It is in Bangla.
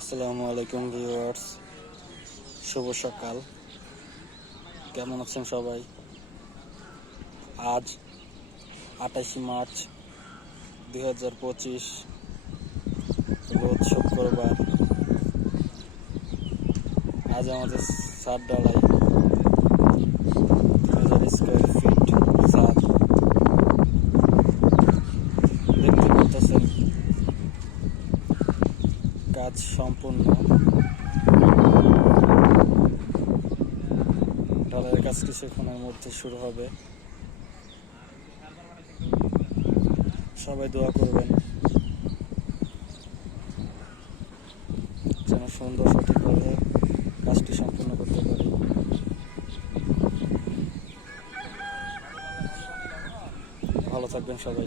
আসসালামু আলাইকুম ভিউয়ার্স, শুভ সকাল। কেমন আছেন সবাই? আজ 28 মার্চ 2025, রোজ শুক্রবার। আজ আমাদের ছাদ ঢালাই, 2000 স্কোয়ার ফিট ছাদ। দেখতে পাচ্ছেন কাজ সম্পূর্ণ। ঢালাইয়ের কাজ কিছুক্ষণের মধ্যে শুরু হবে। সবাই দোয়া করবেন যেন সুন্দর সঠিকভাবে কাজটি সম্পূর্ণ করতে পারি। ভালো থাকবেন সবাই।